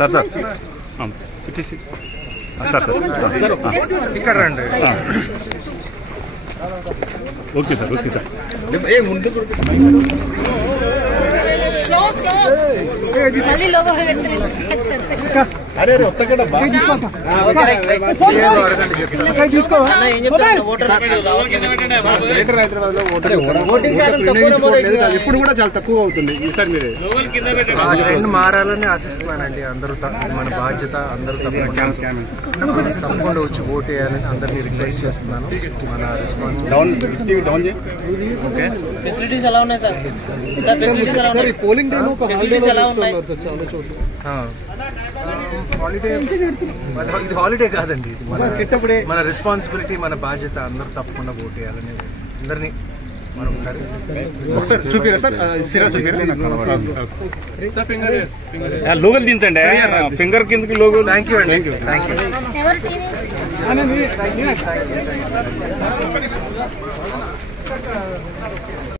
Sir sir it's sir sir ఇక్కడ రండి. Okay sir okay sir అరే ఒత్తకుండా ఎప్పుడు కూడా చాలా తక్కువ అవుతుంది ఈసారి మీరే ట్రెండ్ మారాలని ఆశిస్తున్నానండి. అందరూ మన బాధ్యత, అందరూ తప్పకుండా వచ్చి ఓటు వేయాలని అందరినీ రిక్వెస్ట్ చేస్తున్నాను. మన రెస్పాన్సిబిలిటీ. ఓకే ఫెసిలిటీస్ ఎలా ఉన్నాయి సార్? పోలింగ్ టైం చాలా చోట్ల హాలిడే. ఇది హాలిడే కాదండి, ఇది మన రెస్పాన్సిబిలిటీ, మన బాధ్యత. అందరూ తప్పకుండా ఓటు వేయాలని అందరినీ మరొకసారి చూపిరా సార్. లోగల్ దించండి, ఫింగర్ కిందకి లోగో. థ్యాంక్ యూ అండి. Thank you.